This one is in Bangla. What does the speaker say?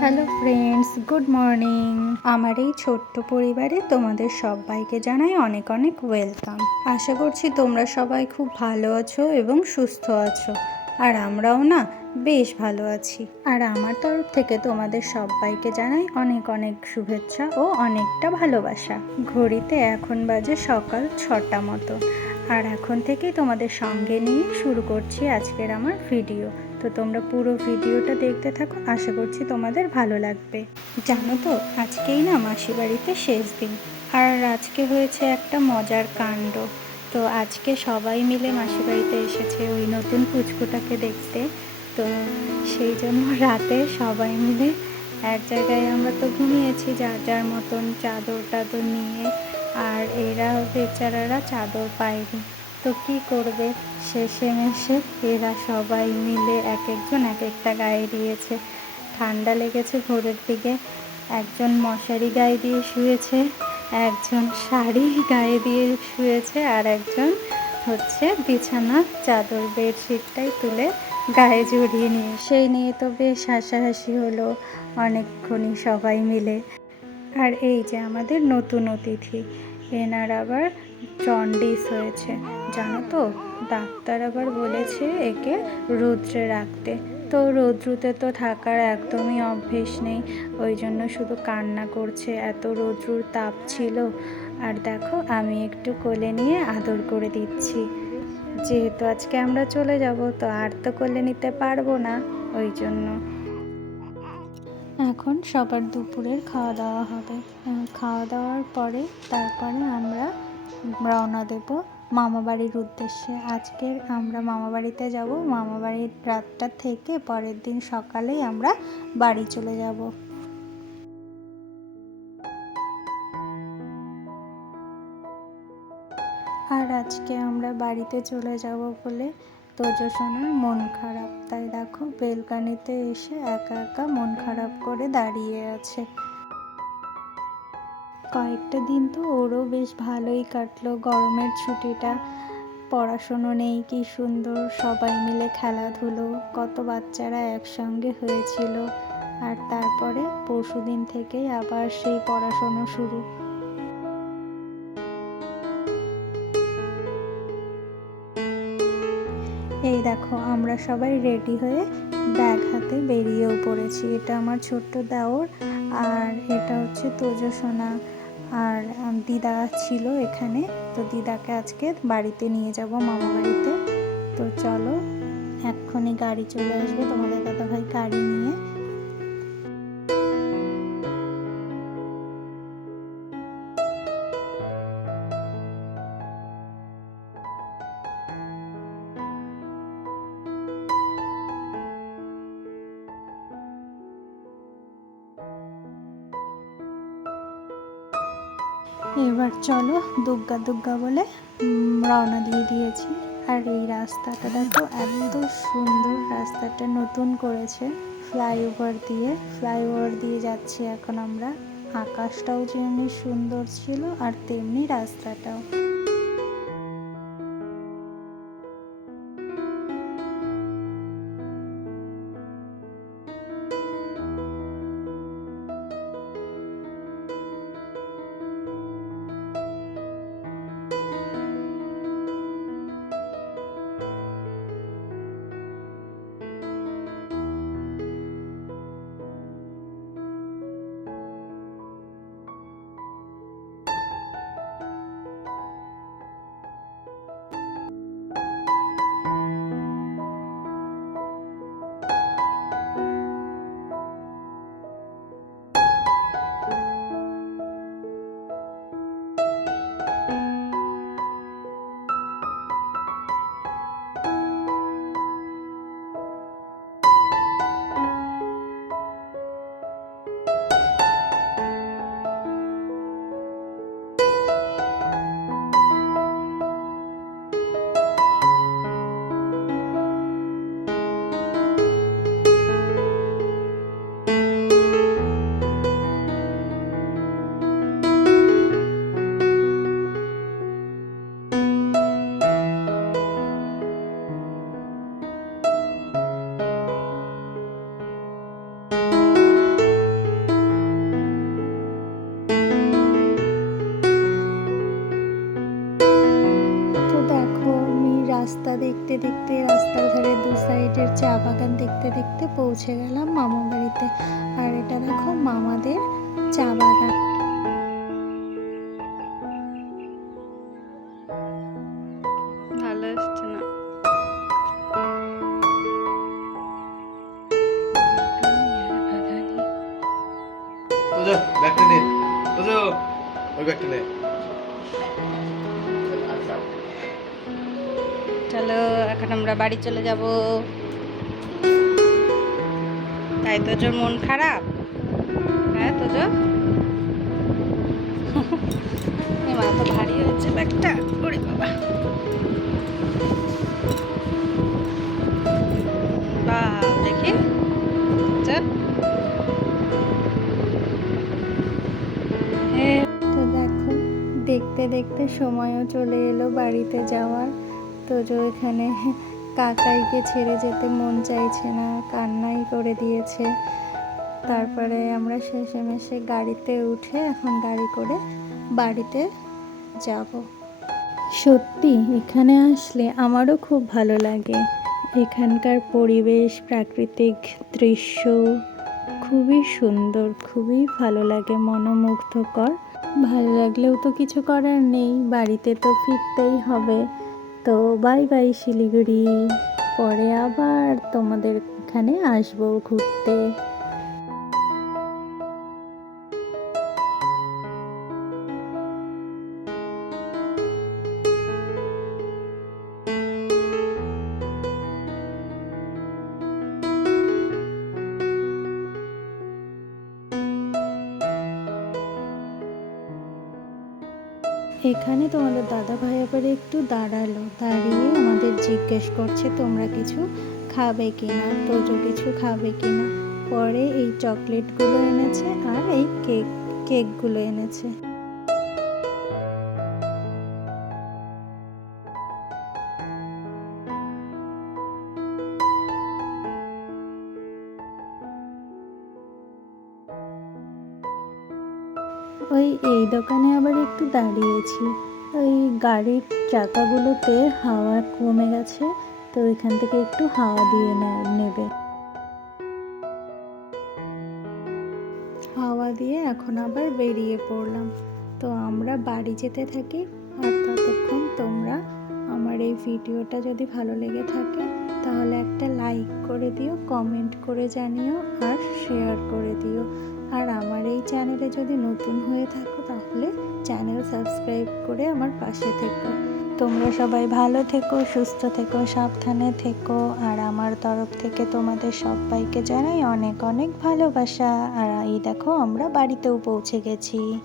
Hello friends, good morning. আমার এই ছোট্ট পরিবারে তোমাদের সবাইকে জানাই অনেক অনেক ওয়েলকাম। আশা করছি তোমরা সবাই খুব ভালো আছো এবং সুস্থ আছো, আর আমরাও না বেশ ভালো আছি। আর আমার তরফ থেকে তোমাদের সবাইকে জানাই অনেক অনেক শুভেচ্ছা ও অনেকটা ভালোবাসা। ঘড়িতে এখন বাজে সকাল ছটা মতো, আর এখন থেকেই তোমাদের সঙ্গে নিয়ে শুরু করছি আজকের আমার ভিডিও। তো তোমরা পুরো ভিডিওটা দেখতে থাকো, আশা করছি তোমাদের ভালো লাগবে। জানো তো, আজকেই না মাসি বাড়িতে শেষ দিন। আর আজকে হয়েছে একটা মজার কাণ্ড। তো আজকে সবাই মিলে মাসি বাড়িতে এসেছে ওই নতুন পুচকুটাকে দেখতে। তো সেই জন্য রাতে সবাই মিলে এক জায়গায় আমরা তো ঘুমিয়েছি, যার যার মতন চাদর টাদর নিয়ে। আর এরা বেচারারা চাদর পায়নি। তো কি করবে? শেষে মেশে এরা সবাই মিলে এক একজন এক একটা গায়ে দিয়েছে। ঠান্ডা লেগেছে ভোরের দিকে। একজন মশারি গায়ে দিয়ে শুয়েছে, একজন শাড়ি গায়ে দিয়ে শুয়েছে আর একজন হচ্ছে বিছানা, চাদর, বেডশিটটাই তুলে গায়ে জড়িয়ে নিয়ে। সেই নিয়ে তো বেশ হাসাহাসি হলো অনেকক্ষণই সবাই মিলে। আর এই যে আমাদের নতুন অতিথি, এনার আবার জন্ডিস হয়েছে। জানো তো, ডাক্তার আবার বলেছে একে রৌদ্রে রাখতে। তো রৌদ্রুতে তো থাকার একদমই অভ্যেস নেই। ওই জন্য শুধু কান্না করছে, এত রৌদ্রুর তাপ ছিল। আর দেখো, আমি একটু কোলে নিয়ে আদর করে দিচ্ছি। যেহেতু আজকে আমরা চলে যাব, তো আর তো কোলে নিতে পারব না, ওই জন্য। এখন সবার দুপুরের খাওয়া দাওয়া হবে। খাওয়া দাওয়ার পরে তারপরে আমরা রওনা দেব। মামা বাড়ির উদ্দেশ্যে। আজকের আমরা মামা বাড়িতে যাব। মামা বাড়ির রাতটা থেকে পরের দিন সকালেই আমরা বাড়ি চলে যাব। আর আজকে আমরা বাড়িতে চলে যাব বলে তোজসোনার মন খারাপ। তাই দেখো, বেলকানিতে এসে একা একা মন খারাপ করে দাঁড়িয়ে আছে। কয়েকটা দিন তো ওরও বেশ ভালোই কাটলো। গরমের ছুটিটা, পড়াশুনো নেই, কি সুন্দর। সবাই মিলে খেলাধুলো, কত বাচ্চারা একসঙ্গে হয়েছিল। আর তারপরে পরশুদিন থেকেই আবার সেই পড়াশুনো শুরু। এই দেখো, আমরা সবাই রেডি হয়ে ব্যাগ হাতে বেরিয়েও পড়েছি। এটা আমার ছোট্ট দেওর আর এটা হচ্ছে তোজসোনা আর দিদা ছিল এখানে। তো দিদাকে আজকে বাড়িতে নিয়ে যাব, মামা বাড়িতে। তো চলো, এক্ষুনি গাড়ি চলে আসবে তোমাদের দাদা ভাই গাড়ি নিয়ে। এবার চলো দুগ্গা দুগ্গা বলে রওনা দিয়ে দিয়েছি। আর এই রাস্তাটা দেখো, এত সুন্দর রাস্তাটা নতুন করেছে ফ্লাইওভার দিয়ে। ফ্লাইওভার দিয়ে যাচ্ছি এখন আমরা। আকাশটাও যেমনি সুন্দর ছিল, আর তেমনি রাস্তাটাও। দেখতে দেখতে রাস্তার ধারে দু সাইডের চা বাগান দেখতে দেখতে পৌঁছে গেলাম মামা বাড়িতে। আর এটা দেখো মামাদের চা বাগান। ব্যাগটা নে। ওই ব্যাগটা নে। চলো, এখন আমরা বাড়ি চলে যাব। তাই তো তোর মন খারাপ? হ্যাঁ তোজো? এমা তো ভারী হয়েছে ব্যাগটা। ওরে বাবা। দেখো, দেখতে দেখতে সময়ও চলে এলো বাড়িতে যাওয়ার। তো যে এখানে কাকাইকে ছেড়ে যেতে মন চাইছে না, কান্নাই করে দিয়েছে। তারপরে আমরা শেষেমেশে গাড়িতে উঠে এখন গাড়ি করে বাড়িতে যাব। সত্যি, এখানে আসলে আমারও খুব ভালো লাগে। এখানকার পরিবেশ, প্রাকৃতিক দৃশ্য খুবই সুন্দর, খুবই ভালো লাগে, মনোমুগ্ধকর। ভালো লাগলেও তো কিছু করার নেই, বাড়িতে তো ফিরতেই হবে। তো বাই বাই শিলিগুড়ি। পরে আবার তোমাদের এখানে আসব ঘুরতে। এখানে তোমাদের দাদা ভাই আবার একটু দাঁড়াল, দাঁড়িয়ে আমাদের জিজ্ঞেস করছে, তোমরা কিছু খাবে কিনা? তোজো কিছু খাবে কিনা? পরে এই চকলেটগুলো এনেছে আর এই কেক, কেকগুলো এনেছে। ওই এই দোকানে আবার একটু দাঁড়িয়েছি। ওই গাড়ির চাকাগুলোতে হাওয়া কমে গেছে, তো এখান থেকে একটু হাওয়া দিয়ে নেবে। হাওয়া দিয়ে এখন আবার বেরিয়ে পড়লাম। তো আমরা বাড়ি যেতে থাকি, আর ততক্ষণ তোমরা আমার এই ভিডিওটা যদি ভালো লেগে থাকে, তাহলে একটা লাইক করে দিও, কমেন্ট করে জানিও, আর শেয়ার করে দিও। আর আমার এই চ্যানেলে যদি নতুন হয়ে থাকো, তাহলে চ্যানেল সাবস্ক্রাইব করে আমার পাশে থেকো। তোমরা সবাই ভালো থেকো, সুস্থ থেকো, সাবধানে থেকো। আর আমার তরফ থেকে তোমাদের সবাইকে জানাই অনেক অনেক ভালোবাসা। আর এই দেখো, আমরা বাড়িতেও পৌঁছে গেছি।